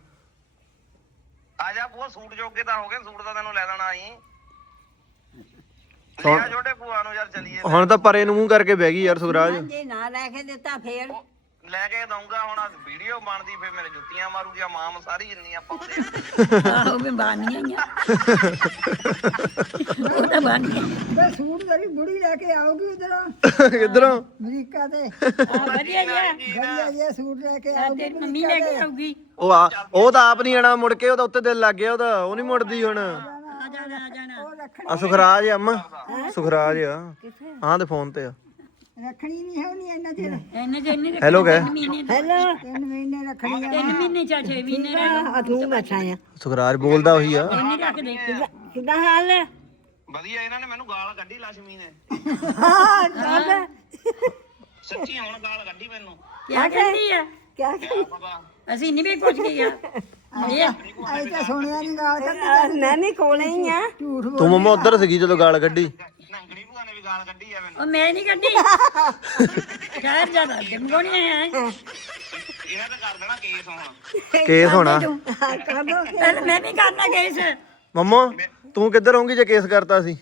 ਆ ਜਾ ਭੂਆ ਸੂਟ ਜੋਗੇ ਤਾਂ ਹੋ ਗਏ ਸੂਟ ਤਾਂ ਤੈਨੂੰ ਲੈ ਦੇਣਾ ਆਈ ਲਿਆ ਛੋਟੇ ਭੂਆ ਨੂੰ ਯਾਰ ਚਲੀਏ। ਹੁਣ ਤਾਂ ਪਰੇ ਨੂੰ ਮੂੰਹ ਕਰਕੇ ਬਹਿ ਗਈ ਯਾਰ ਸੁਖਰਾਜ ਜੇ ਨਾ ਲੈ ਕੇ ਦਿੱਤਾ ਫੇਰ। ਲੈ ਕੇ ਦਊਂਗਾ ਹੁਣ ਵੀਡੀਓ ਬਣਦੀ ਫਿਰ ਮੇਰੇ ਜੁੱਤੀਆਂ ਮਾਰੂਗੀ ਆ ਮਾਮ ਸਾਰੀ ਜਿੰਨੀਆਂ ਪਾਉਂਦੇ ਆਹੋ ਵੀ ਬਾਨੀਆਂ ਆ। ਉਹ ਤਾਂ ਬਾਨੀਆਂ ਤੇ ਸੂਟ ਤੇਰੀ ਬੁੜੀ ਲੈ ਕੇ ਆਉਗੀ ਉਧਰੋਂ। ਕਿੱਧਰੋਂ? ਅਮਰੀਕਾ ਤੇ। ਆ ਵਧੀਆ ਜਿਹਾ ਵਧੀਆ ਜਿਹਾ ਸੂਟ ਲੈ ਕੇ ਆ ਆਉਗੀ ਤੇਰੀ ਮੰਮੀ ਲੈ ਕੇ ਆਉਗੀ ਉਹ ਆ ਉਹ ਤਾਂ ਆਪ ਨਹੀਂ ਆਣਾ ਮੁੜ ਕੇ ਉਹਦਾ ਉੱਤੇ ਦਿਲ ਲੱਗ ਗਿਆ ਉਹਦਾ ਉਹ ਨਹੀਂ ਮੁੜਦੀ ਹੁਣ। ਆ ਜਾਣਾ ਆ ਜਾਣਾ। ਉਹ ਰੱਖਣੀ ਆ ਸੁਖਰਾਜ ਆ ਅੰਮਾ। ਸੁਖਰਾਜ ਆ। ਹਾਂ ਤੇ ਫੋਨ ਤੇ ਆ। ਰੱਖਣੀ ਨਹੀਂ ਹੋਣੀ ਇੰਨਾ ਚਿਰ। ਇੰਨੇ ਜੇ ਨਹੀਂ ਹੈਲੋ ਕਹਿ ਹੈਲੋ ਤਿੰਨ ਮਹੀਨੇ ਰੱਖਣੀ। ਆ। ਤਿੰਨ ਮਹੀਨੇ ਚਾ ਛੇ ਮਹੀਨੇ ਰਹਿ ਤੂੰ ਬੈਠਾ ਆ। ਸੁਖਰਾਜ ਬੋਲਦਾ ਉਹੀ ਆ। ਇੰਨੇ ਰੱਖ ਦੇ ਕਿਦਾਂ ਹਾਲ ਹੈ ਵਧੀਆ ਇਹਨਾਂ ਨੇ ਮੈਨੂੰ ਗਾਲ ਕੱਢੀ ਲక్ష్ਮੀ ਨੇ। ਸੱਚੀ ਹੁਣ ਗਾਲ ਕੱਢੀ ਮੈਨੂੰ। ਕੀ ਕਹਿੰਦੀ ਆ? ਕਿਆ ਬਾਬਾ। ਅਸੀਂ ਨਹੀਂ ਵੀ ਕੁਝ ਕੀਆ ਇਹ ਅਜੇ ਤਾਂ ਸੁਣਿਆ ਨਹੀਂ ਗਾਲ ਕੱਢੀ। ਮੈਂ ਨਹੀਂ ਕੋਲੇ ਹੀ ਆ। ਝੂਠ ਬੋਲ ਤੂੰ ਮੰਮਾ ਉੱਧਰ ਸੀਗੀ ਜਦੋਂ ਗਾਲ ਕੱਢੀ। ਨੰਗੜੀ ਭੂਆ ਨੇ ਵੀ ਗਾਲ ਕੱਢੀ ਆ ਮੈਨੂੰ। ਉਹ ਮੈਂ ਨਹੀਂ ਕੱਢੀ। ਸ਼ਹਿਰ ਆਇਆ? ਇਹਨਾਂ ਤੇ ਕਰ ਦੇਣਾ ਕੇਸ ਹੁਣ। ਕੇਸ ਹੋਣਾ। ਪਹਿਲਾਂ ਮੈਂ ਵੀ ਕਰਨਾ ਕੇਸ। ਮੰਮਾ ਤੂੰ ਕਿੱਧਰ ਹੋਂਗੀ ਜੇ ਕੇਸ ਕਰਤਾ ਸੀ?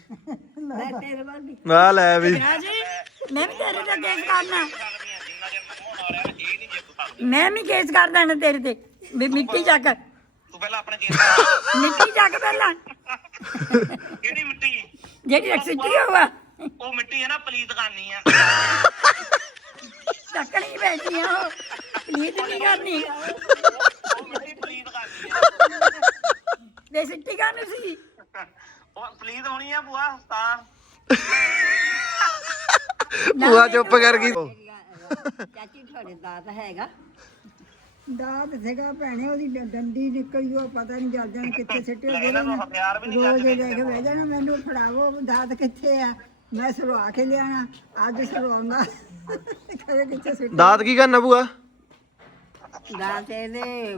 ਮੈਂ ਤੇਰੇ ਵੱਲ ਵੀ। ਆ ਲੈ ਵੀ। ਰਾਜੀ ਮੈਂ ਵੀ ਤੇਰੇ ਤੇ ਕੇਸ ਕਰਨਾ। ਜਿੰਨਾ ਚਿਰ ਮੈਨੂੰ ਨਾਲ ਆ ਇਹ ਨਹੀਂ ਜਿੱਤ ਸਕਦਾ ਮੈਂ ਵੀ ਕੇਸ ਕਰ ਦੇਣਾ ਤੇਰੇ ਤੇ। ਵੀ ਮਿੱਟੀ ਚੱਕ। ਤੂੰ ਪਹਿਲਾਂ ਆਪਣੇ ਕੇਸ ਮਿੱਟੀ ਚੱਕ ਪਹਿਲਾਂ। ਕਿਹੜੀ ਮਿੱਟੀ? ਜਿਹੜੀ ਐਕਸੀਟੀ ਹੋਵਾ ਉਹ ਮਿੱਟੀ ਹੈ ਨਾ ਪਲੀਤ ਕਰਨੀ ਆ। ਚੱਕਣੀ ਬੈਠੀ ਆ ਉਹ। ਪਲੀਤ ਨਹੀਂ ਕਰਨੀ। ਉਹ ਮਿੱਟੀ ਪਲੀਤ ਕਰਨੀ ਆ। ਵੇ ਸਿੱਟੀ ਕਰਨੀ ਸੀ। ਉਹ ਪਲੀਤ ਹੋਣੀ ਆ ਭੂਆ ਤਾਂ। ਭੂਆ ਚੁੱਪ ਕਰ ਗਈ। ਚਾਚੀ ਤੁਹਾਡੇ ਦਾਤ ਹੈਗਾ। ਦਾਤ ਸੀਗਾ ਭੈਣੇ ਉਹਦੀ ਡ- ਡੰਡੀ ਨਿਕਲੀ ਉਹ ਪਤਾ ਨਹੀਂ ਜਲ ਜਾਣ ਕਿੱਥੇ ਸਿੱਟੇ ਇਹਨਾਂ ਨੂੰ ਹਥਿਆਰ ਵੀ ਨਹੀਂ ਰੋਜ਼ ਲੈ ਕੇ ਬਹਿ ਜਾਣਾ ਮੈਨੂੰ ਫੜਾਵੋ ਦਾਤ ਕਿੱਥੇ ਆ? ਮੈਂ ਸਰਵਾ ਕੇ ਲਿਆਣਾ ਅੱਜ ਸਰਵਾਉਂਦਾ। ਕਰੇ ਕਿੱਥੇ ਸਿੱਟ? ਦਾਤ ਕੀ ਕਰਨਾ ਭੂਆ? ਦਾਤ ਇਹਦੇ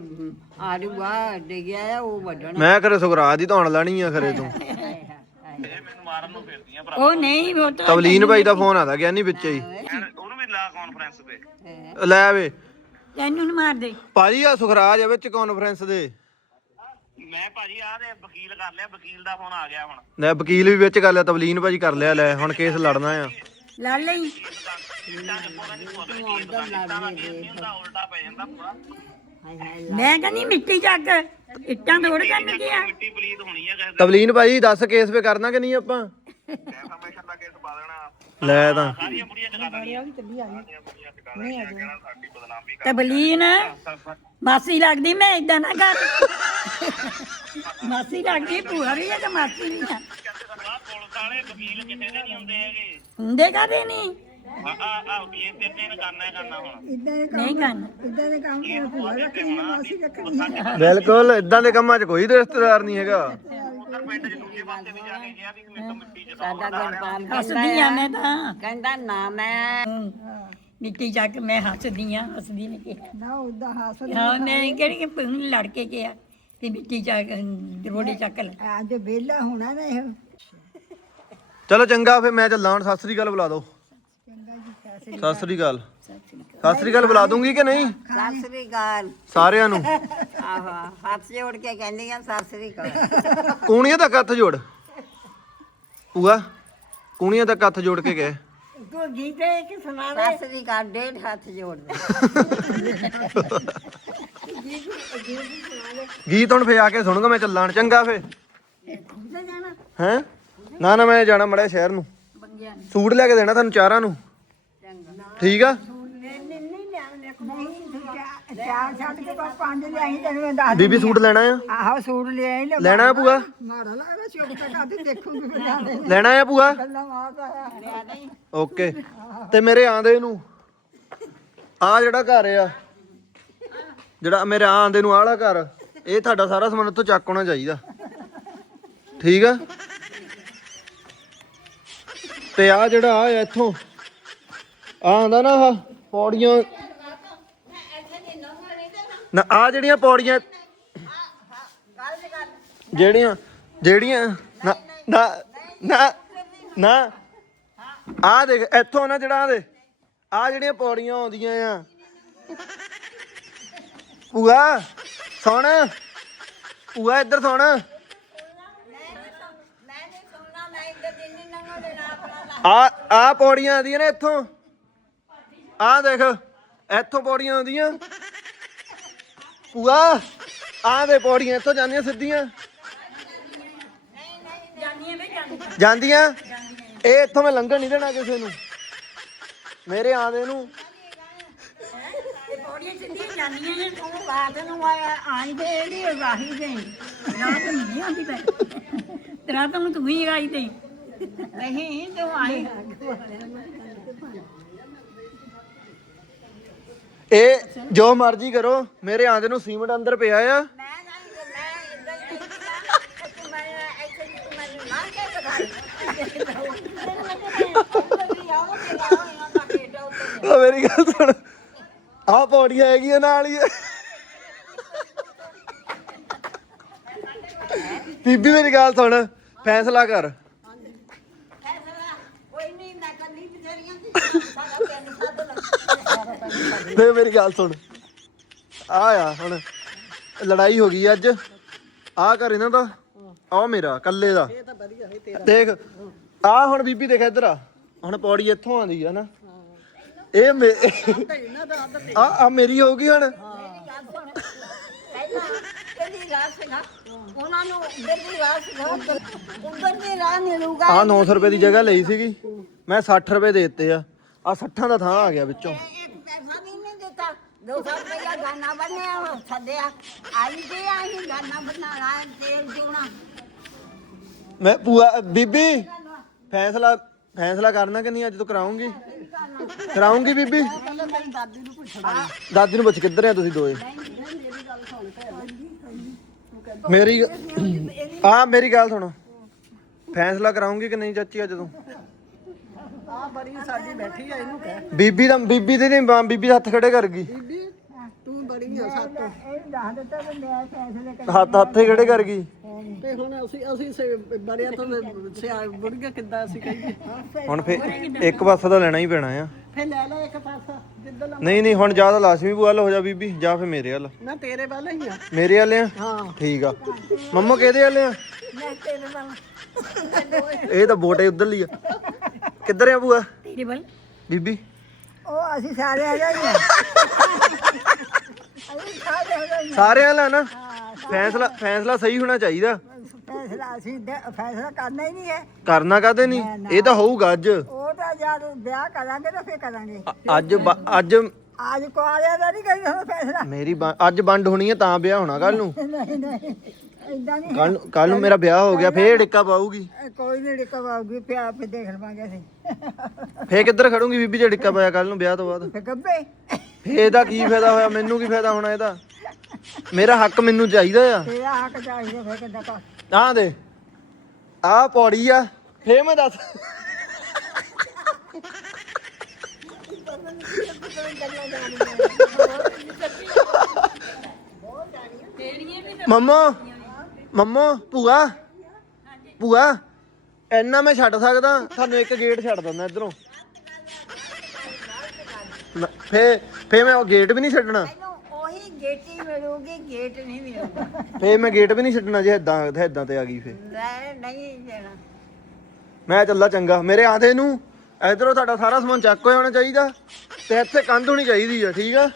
ਆੜੂਆ ਡਿੱਗਿਆ ਆ ਉਹ ਵੱਢਣਾ। ਮੈਂ ਕਰੇ ਸੁਖਰਾਜ ਦੀ ਧੌਣ ਲੈਣੀ ਆ ਖਰੇ ਤੂੰ। ਇਹ ਮੈਨੂੰ ਮਾਰਨ ਨੂੰ ਫਿਰਦੀਆਂ ਭਰਾ ਉਹ ਨਹੀਂ ਉਹ ਤਾਂ ਤਵਲੀਨ ਭਾਈ ਦਾ ਫੋਨ ਆਦਾ ਗਿਆ ਨਹੀਂ ਵਿੱਚ ਹੀ। ਉਹਨੂੰ ਵੀ ਲਾ ਕਾਨਫਰੰਸ ਤੇ। ਲੈ ਵੇ। ਤੈਨੂੰ ਨੀ ਮਾਰ ਦੇ। ਭਾਜੀ ਆ ਸੁਖਰਾਜ ਆ ਵਿੱਚ ਕਾਨਫਰੰਸ ਦੇ। ਮੈਂ ਭਾਜੀ ਆਹ ਦੇ ਵਕੀਲ ਕਰ ਲਿਆ ਵਕੀਲ ਦਾ ਫੋਨ ਆ ਗਿਆ ਹੁਣ। ਲੈ ਵਕੀਲ ਵੀ ਵਿੱਚ ਕਰ ਲਿਆ ਤਵਲੀਨ ਭਾਜੀ ਕਰ ਲਿਆ ਲੈ ਹੁਣ ਕੇਸ ਲੜਨਾ ਆ। ਲੜ ਲਈ। ਉਲਟਾ ਪੈ ਜਾਂਦਾ ਪੂਰਾ ਮੈਂ ਕਹਿੰਦੀ ਮਿੱਟੀ ਚੱਕ ਇੱਟਾਂ ਤੋੜ ਕਰਨ ਗਿਆ। ਮਿੱਟੀ ਪਲੀਤ ਹੋਣੀ ਆ ਕਿਸੇ ਤਵਲੀਨ ਭਾਜੀ ਦੱਸ ਕੇਸ ਪੇ ਕਰਨਾ ਕਿ ਨਹੀਂ ਆਪਾਂ? ਡੈਫਾਮੇਸ਼ਨ ਦਾ ਕੇਸ ਪਾ ਦੇਣਾ। ਲੈ ਤਾਂ। ਸਾਰੀਆਂ ਬੁੜੀਆਂ ਚਕਾ ਦੇਣੀਆਂ ਸਾਰੀਆਂ ਬੁੜੀਆਂ ਚਕਾ ਦੇਣੀਆਂ ਕਹਿਣਾ ਸਾਡੀ ਬਦਨਾਮੀ ਤੇ ਬਲੀਨ ਮਾਸੀ ਲੱਗਦੀ ਮੈਂ ਇਦਾਂ ਨਾ ਕਰ। ਮਾਸੀ ਲੱਗਦੀ ਭੂਆ ਵੀ ਹੈ ਤੇ ਮਾਸੀ ਵੀ ਹੈ ਆ ਪੁਲਿਸ ਵਾਲੇ ਵਕੀਲ ਕਿਤੇ ਦੇ ਨਹੀਂ ਹੁੰਦੇ ਹੈਗੇ। ਹੁੰਦੇ ਕਾਦੇ ਨਹੀਂ? ਆ ਆ ਆ ਕੇਸ ਤੇ ਨੇ ਕਰਨਾ ਹੀ ਕਰਨਾ ਹੁਣ। ਇਦਾਂ ਦੇ ਕੰਮ ਨਹੀਂ ਕਰਨ। ਇਦਾਂ ਦੇ ਕੰਮ ਤੇ ਭੂਆ ਰੱਖਣੀ ਆ ਮਾਸੀ ਰੱਖਣੀ ਆ ਬਿਲਕੁਲ ਇਦਾਂ ਦੇ ਕੰਮਾਂ 'ਚ ਕੋਈ ਰਿਸ਼ਤੇਦਾਰ ਨਹੀਂ ਹੈਗਾ। ਉਧਰ ਪਿੰਡ ਦੇ ਦੂਜੇ ਪਾਸੇ ਵੀ ਜਾ ਕੇ ਗਿਆ ਵੀ ਮੈਨੂੰ ਮਿੱਟੀ ਚ ਸਾਡਾ ਗੁਰਪਾਲ ਹੱਸਦੀ ਆ ਮੈਂ ਤਾਂ। ਕਹਿੰਦਾ ਨਾ ਮੈਂ। ਮਿੱਟੀ ਚੱਕ ਮੈਂ ਹੱਸਦੀ ਆ ਹੱਸਦੀ ਨੇ ਕਿਹਾ ਨਾ ਉਦਾਂ ਹਾਸਲ ਹਾਂ ਮੈਂ ਕਿਹੜੀ ਕਿ ਪੂਨ ਲੜ ਕੇ ਗਿਆ ਤੇ ਮਿੱਟੀ ਚੱਕ ਰੋੜੀ ਚੱਕ ਲੈ। ਅੱਜ ਵਿਹਲਾ ਹੋਣਾ ਨਾ ਇਹ। ਚਲੋ ਚੰਗਾ ਫੇ ਮੈਂ ਚੱਲਾਂ ਹੁਣ ਸਤਿ ਸ੍ਰੀ ਅਕਾਲ ਬੁਲਾ ਦਿਓ। ਜੀ ਸਤਿ ਸ੍ਰੀ ਅਕਾਲ। ਸਤਿ ਸ੍ਰੀ ਅਕਾਲ ਬੁਲਾ ਦੂੰਗੀ ਕਿ ਨਹੀਂ? ਸਤਿ ਸ੍ਰੀ ਅਕਾਲ। ਸਾਰਿਆਂ ਨੂੰ। ਆਹੋ ਹੱਥ ਜੋੜ ਕੇ ਕਹਿੰਦੀਆਂ ਸਤਿ ਸ੍ਰੀ ਅਕਾਲ। ਕੂਣੀਆਂ ਤੱਕ ਹੱਥ ਜੋੜ। ਪੂਆ ਕੂਣੀਆਂ ਤੱਕ ਹੱਥ ਜੋੜ ਕੇ ਗਏ ਤੂੰ ਗੀਤੇ ਕਿ ਸੁਣਾ ਸਤਿ ਸ੍ਰੀ ਅਕਾਲ ਡੇਢ ਹੱਥ ਜੋੜ ਦੇ। ਗੀਤ ਹੁਣ ਫੇ ਆ ਕੇ ਸੁਣੂਗਾ ਮੈਂ ਚੱਲਾਂ ਚੰਗਾ ਫੇ ਹੈ? ਨਾ ਨਾ ਮੈਂ ਜਾਣਾ ਮੜਿਆ ਸ਼ਹਿਰ ਨੂੰ। ਸੂਟ ਲੈ ਕੇ ਦੇਣਾ ਤੁਹਾਨੂੰ ਚਾਰਾਂ ਨੂੰ। ਠੀਕ ਆ? ਬੀਬੀ ਸੂਟ ਲੈਣਾ ਆ? ਆਹੋ ਸੂਟ ਲਿਆਈ ਲੈ ਲੈਣਾ ਆ ਪੂਆ ਮਾੜਾ ਲੱਗਦਾ ਚੁੱਪ ਕੇ ਦੇਖੂਗੀ ਫਿਰ ਲੈਣਾ ਆ ਪੂਆ ਓਕੇ। ਤੇ ਮੇਰੇ ਆਂਦੇ ਨੂੰ, ਆ ਜਿਹੜਾ ਘਰ ਆ, ਜਿਹੜਾ ਮੇਰੇ ਆਂਦੇ ਨੂੰ ਆਲਾ ਘਰ, ਇਹ ਤੁਹਾਡਾ ਸਾਰਾ ਸਮਾਨ ਉੱਥੋਂ ਚੱਕ ਹੋਣਾ ਚਾਹੀਦਾ। ਠੀਕ ਆ? ਤੇ ਆ ਜਿਹੜਾ ਆ ਇੱਥੋਂ ਆਂਦਾ ਨਾ ਆਹ ਪੌੜੀਆਂ। ਨਾ ਆ ਜਿਹੜੀਆਂ ਪੌੜੀਆਂ, ਜਿਹੜੀਆਂ ਜਿਹੜੀਆਂ, ਨਾ ਨਾ ਨਾ ਨਾ ਆ ਦੇਖ, ਇੱਥੋਂ ਨਾ ਜਿਹੜਾ ਦੇ ਆ ਜਿਹੜੀਆਂ ਪੌੜੀਆਂ ਆਉਂਦੀਆਂ ਆ। ਪੂਆ ਸੁਣ। ਭੂਆ, ਇੱਧਰ ਸੁਣ। ਆ ਆ ਪੌੜੀਆਂ ਆਉਂਦੀਆਂ ਨੇ ਇੱਥੋਂ। ਆ ਦੇਖ ਇੱਥੋਂ ਪੌੜੀਆਂ ਆਉਂਦੀਆਂ। ਭੂਆ ਆ ਦੇ ਪੌੜੀਆਂ ਇੱਥੋਂ ਜਾਂਦੀਆਂ ਸਿੱਧੀਆਂ। ਜਾਂਦੀਆਂ ਇਹ ਇੱਥੋਂ ਮੈਂ ਲੰਘਣ ਨਹੀਂ ਦੇਣਾ ਕਿਸੇ ਨੂੰ। ਮੇਰੇ ਆਂਦੇ ਨੂੰ। ਪੌੜੀਆਂ ਸਿੱਧੀਆਂ ਜਾਂਦੀਆਂ ਨੇ ਤੂੰ ਰਾਤ ਨੂੰ ਆਇਆ ਆਈ ਤੇ ਇਹਦੀ ਰਾਹੀ ਗਈ ਰਾਤ ਨਹੀਂ ਆਉਂਦੀ ਪੈ ਤੇ ਰਾਤ ਨੂੰ ਤੂੰ ਹੀ ਆਈ ਤੇ ਨਹੀਂ ਤੂੰ ਆਈ। ਇਹ ਜੋ ਮਰਜ਼ੀ ਕਰੋ ਮੇਰੇ ਆਂਦੇ ਨੂੰ ਸੀਮਟ ਅੰਦਰ ਪਿਆ ਆ। ਆ ਮੇਰੀ ਗੱਲ ਸੁਣ। ਆ ਪੌੜੀਆਂ ਹੈਗੀਆਂ ਨਾਲ ਹੀ ਬੀਬੀ ਮੇਰੀ ਗੱਲ ਸੁਣ ਫੈਸਲਾ ਕਰ। ਦੇ ਮੇਰੀ ਗੱਲ ਸੁਣ। ਆ ਆ, ਹੁਣ ਲੜਾਈ ਹੋ ਗਈ ਅੱਜ। ਆ ਕਰ ਇਹਨਾਂ ਦਾ। ਆ ਮੇਰਾ ਕੱਲੇ ਦਾ। ਦੇਖ, ਆ ਹੁਣ ਬੀਬੀ ਦੇਖ ਇੱਧਰ ਆ। ਹੁਣ ਪੌੜੀ ਇੱਥੋਂ ਆਂਦੀ ਆ ਨਾ। ਇਹ ਮੇ ਆ ਆ ਮੇਰੀ ਹੋ ਗਈ ਹੁਣ। ਆ 900 ਰੁਪਏ ਦੀ ਜਗ੍ਹਾ ਲਈ ਸੀਗੀ। ਮੈਂ 60 ਰੁਪਏ ਦੇ ਦਿੱਤੇ ਆ। ਆ 60 ਦਾ ਥਾਂ ਆ ਗਿਆ ਵਿੱਚੋਂ ਇੱਕ ਪੈਸਾ ਵੀ ਨਹੀਂ ਦਿੱਤਾ 200 ਰੁਪਇਆ ਗਾਨਾ ਬਣਿਆ ਛੱਡਿਆ ਆਈ ਤੇ ਆਈ ਗਾਨਾ ਬਣਾਣਾ ਤੇਲ ਚੋਣਾ ਮੈਂ ਪੂਆ ਬੀਬੀ, ਫੈਸਲਾ ਫੈਸਲਾ ਕਰਨਾ ਕਿ ਨਹੀਂ ਅੱਜ ਤੋਂ ਕਰਾਉਂਗੀ? ਕਰਾਉਂਗੀ ਬੀਬੀ? ਦਾਦੀ ਨੂੰ ਪੁੱਛ ਕਿੱਧਰ ਆ ਤੁਸੀਂ ਦੋਏ? ਮੇਰੀ ਆ ਮੇਰੀ ਗੱਲ ਸੁਣੋ। ਫੈਸਲਾ ਕਰਾਉਂਗੀ ਕਿ ਨਹੀਂ ਚਾਚੀ ਅੱਜ ਤੋਂ? ਆ ਬੜੀ ਸਾਡੀ ਬੈਠੀ ਆ ਇਹਨੂੰ ਕਹਿ। ਬੀਬੀ ਦਾ ਬੀਬੀ ਦੇ ਨਹੀਂ ਬੀਬੀ ਦੇ ਹੱਥ ਖੜੇ ਕਰ ਗਈ। ਬੀਬੀ ਤੂੰ ਬੜੀ ਆ ਸਾਤੋਂ। ਇਹ ਦੱਸ ਦਿੱਤਾ ਤੇ ਮੈਂ ਫੈਸਲੇ ਹੱਥ ਹੱਥੇ ਖੜੇ ਕਰ ਗਈ। ਤੇ ਹੁਣ ਅਸੀਂ ਅਸੀਂ ਸੇ ਬੜਿਆ ਤੋਂ ਸਿਆ ਬੁੜ ਗਿਆ ਕਿੱਦਾਂ ਅਸੀਂ ਕਹੀਏ? ਹੁਣ ਫੇ ਇੱਕ ਪਾਸਾ ਤਾਂ ਲੈਣਾ ਹੀ ਪੈਣਾ ਆ। ਫੇ ਲੈ ਲੈ ਇੱਕ ਪਾਸਾ ਜਿੱਦਲ ਨਹੀਂ ਨਹੀਂ ਹੁਣ ਜ਼ਿਆਦਾ ਲਾਜ਼ਮੀ ਬੁਆ ਹੋ ਜਾ ਬੀਬੀ ਜਾਂ ਫੇ ਮੇਰੇ ਵੱਲ। ਮੈਂ ਤੇਰੇ ਵੱਲ ਹੀ ਆ। ਮੇਰੇ ਵਾਲੇ ਆ? ਹਾਂ। ਠੀਕ ਆ। ਮੰਮਾ ਕਿਹਦੇ ਵਾਲੇ ਆ? ਮੈਂ ਤੇਰੇ ਵੱਲ। ਇਹ ਤਾਂ ਬੋਟੇ ਉਧਰਲੀ ਆ। ਕਿੱਧਰ ਆ ਬੂਆ ਤੇਰੇ ਵੱਲ ਬੀਬੀ? ਉਹ ਅਸੀਂ ਸਾਰੇ ਆ ਜਾਈਏ। ਅਸੀਂ ਸਾਰੇ ਆ ਜਾਈਏ। ਸਾਰਿਆਂ ਨਾ? ਫੈਸਲਾ ਫੈਸਲਾ ਸਹੀ ਹੋਣਾ ਚਾਹੀਦਾ। ਫੈਸਲਾ ਅਸੀਂ ਦ- ਫੈਸਲਾ ਕਰਨਾ ਹੀ ਨਹੀਂ ਹੈ। ਕਰਨਾ ਕਾਤੇ ਨਹੀਂ? ਇਹ ਤਾਂ ਹੋਊਗਾ ਅੱਜ। ਉਹ ਤਾਂ ਜਦ ਵਿਆਹ ਕਰਾਂਗੇ ਤਾਂ ਫੇਰ ਕਰਾਂਗੇ। ਅ- ਅੱਜ ਬ- ਅੱਜ ਅੱਜ ਕੁਆਰਿਆਂ ਦਾ ਨਹੀਂ ਕਰੀ ਹੁਣ ਫੈਸਲਾ। ਮੇਰੀ ਬੰ- ਅੱਜ ਵੰਡ ਹੋਣੀ ਹੈ ਤਾਂ ਵਿਆਹ ਹੋਣਾ ਕੱਲ ਨੂੰ। ਨਹੀਂ ਨਹੀਂ ਇਦਾਂ ਨਹੀਂ ਕੱਲ ਕੱਲ ਨੂੰ ਮੇਰਾ ਵਿਆਹ ਹੋ ਗਿਆ ਫੇਰ ਡਿੱਕਾ ਪਾਊਗੀ। ਇਹ ਕੋਈ ਨਹੀਂ ਰਿਕਵਾਉਗੀ ਪਿਆ ਆਪੇ ਦੇਖ ਲਵਾਂਗੇ ਅਸੀਂ। ਫੇਰ ਕਿੱਧਰ ਖੜੂਗੀ ਬੀਬੀ ਜੇ ਡਿੱਕਾ ਪਾਇਆ ਕੱਲ ਨੂੰ ਵਿਆਹ ਤੋਂ ਬਾਅਦ? ਫੇ ਗੱਬੇ। ਫੇਰ ਇਹਦਾ ਕੀ ਫਾਇਦਾ ਹੋਇਆ? ਮੈਨੂੰ ਕੀ ਫਾਇਦਾ ਹੋਣਾ ਇਹਦਾ? ਮੇਰਾ ਹੱਕ ਮੈਨੂੰ ਚਾਹੀਦਾ ਆ। ਤੇਰਾ ਹੱਕ ਚਾਹੀਦਾ ਫੇ ਕਿੱਦਾਂ ਕਰ? ਆਹ ਦੇ। ਆਹ ਪੌੜੀ ਆ। ਫੇਰ ਮੈਂ ਦੱਸ ਮੰਮਾ ਮੰਮਾ ਭੂਆ। ਭੂਆ। ਇੰਨਾ ਮੈਂ ਛੱਡ ਸਕਦਾ ਤੁਹਾਨੂੰ ਇੱਕ ਗੇਟ ਛੱਡ ਦਿੰਦਾ ਇਧਰੋਂ। ਫੇ ਫੇ ਮੈਂ ਉਹ ਗੇਟ ਵੀ ਨਹੀਂ ਛੱਡਣਾ। ਮੈਨੂੰ ਉਹੀ ਗੇਟੀ ਮਿਲੂਗੀ ਗੇਟ ਨਹੀਂ ਮਿਲੂਗਾ। ਫੇ ਮੈਂ ਗੇਟ ਵੀ ਨਹੀਂ ਛੱਡਣਾ ਜੇ ਇਦਾਂ ਇਦਾਂ ਤੇ ਆ ਗਈ ਫੇ ਲੈ ਨਹੀਂ ਦੇਣਾ। ਮੈਂ ਚੱਲਾ ਚੰਗਾ। ਮੇਰੇ ਆਂਦੇ ਨੂੰ ਇਧਰੋਂ ਤੁਹਾਡਾ ਸਾਰਾ ਸਮਾਨ ਚੱਕ ਹੋਇਆ ਹੋਣਾ ਚਾਹੀਦਾ ਤੇ ਇੱਥੇ ਕੰਧ ਹੋਣੀ ਚਾਹੀਦੀ ਆ ਠੀਕ ਆ?